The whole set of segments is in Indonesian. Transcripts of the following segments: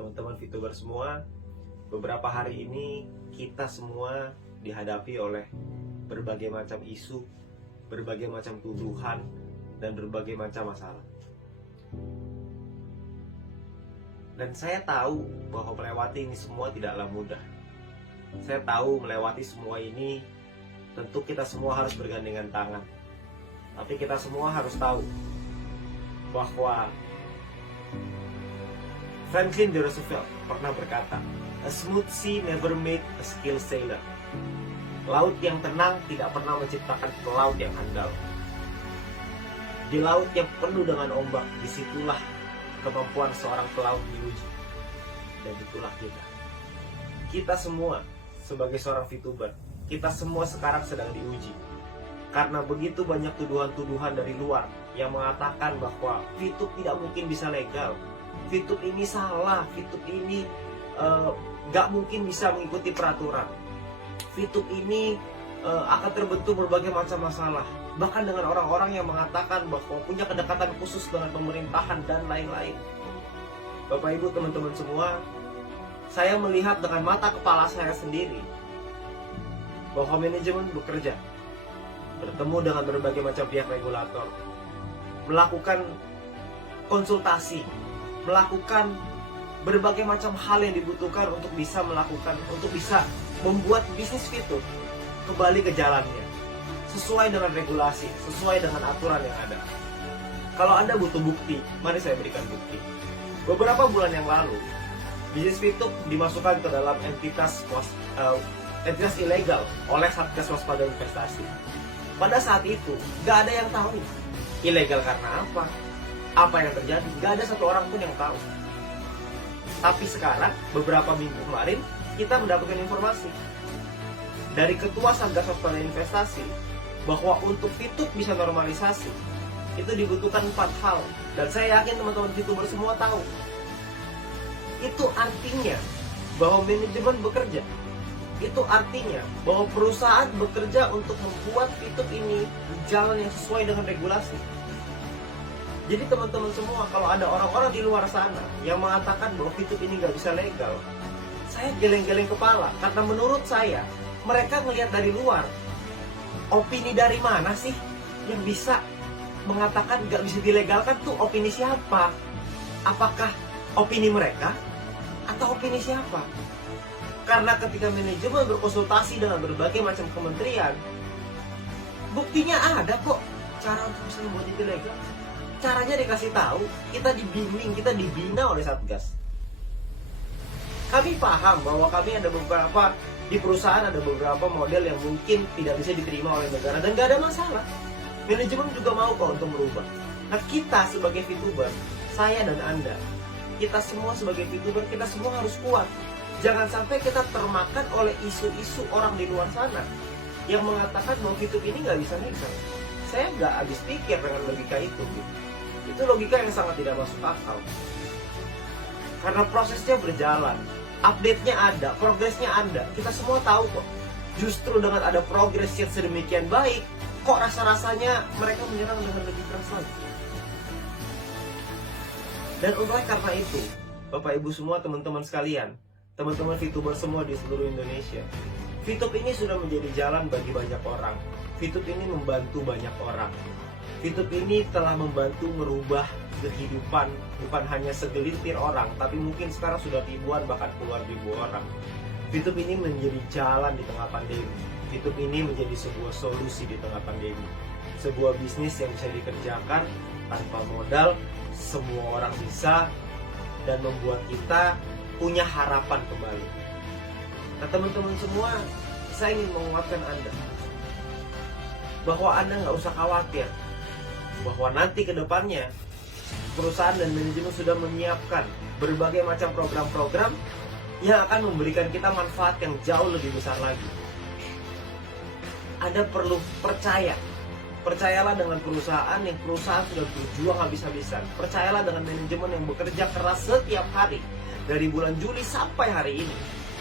teman-teman VTuber semua, beberapa hari ini kita semua dihadapi oleh berbagai macam isu, berbagai macam tuduhan, dan berbagai macam masalah. Dan saya tahu bahwa melewati ini semua tidaklah mudah. Saya tahu melewati semua ini tentu kita semua harus bergandengan tangan. Tapi kita semua harus tahu bahwa Franklin D. Roosevelt pernah berkata, "A smooth sea never made a skilled sailor." Laut yang tenang tidak pernah menciptakan pelaut yang handal. Di laut yang penuh dengan ombak, disitulah kemampuan seorang pelaut diuji. Dan itulah kita. Kita semua sebagai seorang VTuber, kita semua sekarang sedang diuji. Karena begitu banyak tuduhan-tuduhan dari luar yang mengatakan bahwa VTube tidak mungkin bisa legal. VTube ini salah, VTube ini gak mungkin bisa mengikuti peraturan. VTube ini akan terbentuk berbagai macam masalah. Bahkan dengan orang-orang yang mengatakan bahwa punya kedekatan khusus dengan pemerintahan dan lain-lain. Bapak Ibu teman-teman semua, saya melihat dengan mata kepala saya sendiri bahwa manajemen bekerja, bertemu dengan berbagai macam pihak regulator, melakukan konsultasi, melakukan berbagai macam hal yang dibutuhkan untuk bisa membuat bisnis VTube kembali ke jalannya sesuai dengan regulasi, sesuai dengan aturan yang ada. Kalau Anda butuh bukti, mari saya berikan bukti. Beberapa bulan yang lalu, bisnis VTube dimasukkan ke dalam entitas ilegal oleh Satgas Waspada Investasi. Pada saat itu, gak ada yang tahu ilegal karena apa yang terjadi. Gak ada satu orang pun yang tahu. Tapi sekarang, beberapa minggu kemarin, kita mendapatkan informasi dari Ketua Satgas Waspada Investasi bahwa untuk VTube bisa normalisasi, itu dibutuhkan 4 hal. Dan saya yakin teman-teman VTuber semua tahu. Itu artinya bahwa manajemen bekerja. Itu artinya bahwa perusahaan bekerja untuk membuat VTube ini jalan yang sesuai dengan regulasi. Jadi teman-teman semua, kalau ada orang-orang di luar sana yang mengatakan bahwa VTube ini nggak bisa legal, saya geleng-geleng kepala. Karena menurut saya, mereka melihat dari luar. Opini dari mana sih yang bisa mengatakan nggak bisa dilegalkan? Tuh opini siapa? Apakah opini mereka? Atau opini siapa? Karena ketika manajemen berkonsultasi dengan berbagai macam kementerian, buktinya ada kok cara untuk bisa membuat itu legal. Caranya dikasih tahu, kita dibimbing, kita dibina oleh Satgas. Kami paham bahwa kami ada beberapa, di perusahaan ada beberapa model yang mungkin tidak bisa diterima oleh negara dan gak ada masalah. Manajemen juga mau kok untuk merubah. Nah kita sebagai VTuber, saya dan Anda, kita semua sebagai VTuber, kita semua harus kuat. Jangan sampai kita termakan oleh isu-isu orang di luar sana yang mengatakan bahwa VTube ini nggak bisa legal. Saya nggak habis pikir dengan logika itu. Itu logika yang sangat tidak masuk akal. Karena prosesnya berjalan, update-nya ada, progresnya ada. Kita semua tahu kok. Justru dengan ada progres yang sedemikian baik, kok rasa-rasanya mereka menyerang dengan lebih keras lagi. Dan oleh karena itu, Bapak Ibu semua, teman-teman sekalian, teman-teman VTuber semua di seluruh Indonesia, VTube ini sudah menjadi jalan bagi banyak orang. VTube ini membantu banyak orang. VTube ini telah membantu merubah kehidupan bukan hanya segelintir orang, tapi mungkin sekarang sudah ribuan bahkan puluhan ribu orang. VTube ini menjadi jalan di tengah pandemi. VTube ini menjadi sebuah solusi di tengah pandemi. Sebuah bisnis yang bisa dikerjakan tanpa modal, semua orang bisa, dan membuat kita punya harapan kembali. Nah teman-teman semua, saya ingin menguatkan Anda bahwa Anda nggak usah khawatir bahwa nanti ke depannya perusahaan dan manajemen sudah menyiapkan berbagai macam program-program yang akan memberikan kita manfaat yang jauh lebih besar lagi. Anda perlu percaya. Percayalah dengan perusahaan yang sudah berjuang habis-habisan. Percayalah dengan manajemen yang bekerja keras setiap hari dari bulan Juli sampai hari ini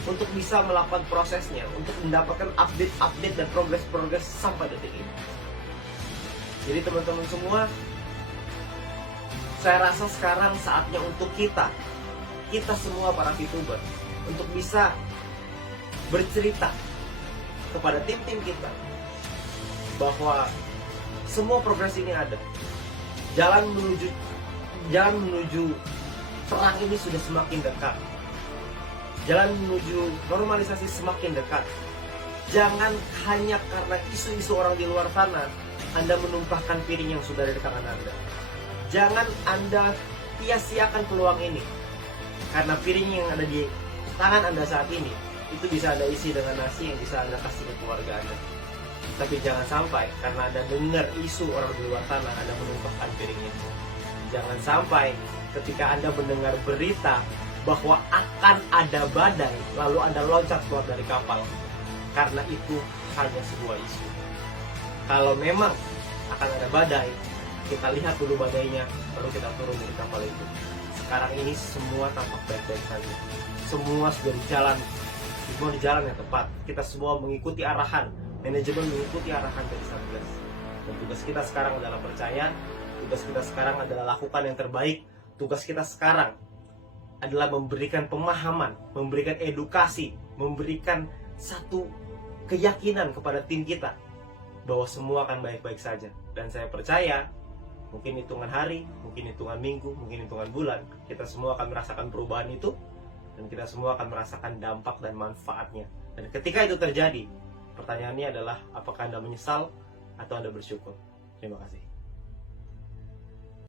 untuk bisa melakukan prosesnya, untuk mendapatkan update-update dan progres-progres sampai detik ini. Jadi teman-teman semua, saya rasa sekarang saatnya untuk kita kita semua para VTuber untuk bisa bercerita kepada tim-tim kita bahwa semua progres ini ada. Jalan menuju perang ini sudah semakin dekat. Jalan menuju normalisasi semakin dekat. Jangan hanya karena isu-isu orang di luar sana Anda menumpahkan piring yang sudah ada di tangan Anda. Jangan Anda sia-siakan peluang ini, karena piring yang ada di tangan Anda saat ini itu bisa Anda isi dengan nasi yang bisa Anda kasih ke keluarga Anda. Tapi jangan sampai karena Anda dengar isu orang di luar sana Anda menumpahkan piring itu. Jangan sampai ketika Anda mendengar berita bahwa akan ada badai lalu Anda loncat keluar dari kapal, karena itu hanya sebuah isu. Kalau memang akan ada badai, kita lihat dulu badainya, baru kita turun dari kapal itu. Sekarang ini semua tampak baik-baik saja. Semua sudah di jalan yang tepat. Kita semua mengikuti arahan, manajemen mengikuti arahan dari Satgas. Dan tugas kita sekarang adalah percaya, tugas kita sekarang adalah lakukan yang terbaik, tugas kita sekarang adalah memberikan pemahaman, memberikan edukasi, memberikan satu keyakinan kepada tim kita bahwa semua akan baik-baik saja. Dan saya percaya mungkin hitungan hari, mungkin hitungan minggu, mungkin hitungan bulan, kita semua akan merasakan perubahan itu, dan kita semua akan merasakan dampak dan manfaatnya. Dan ketika itu terjadi, pertanyaannya adalah apakah Anda menyesal atau Anda bersyukur? Terima kasih.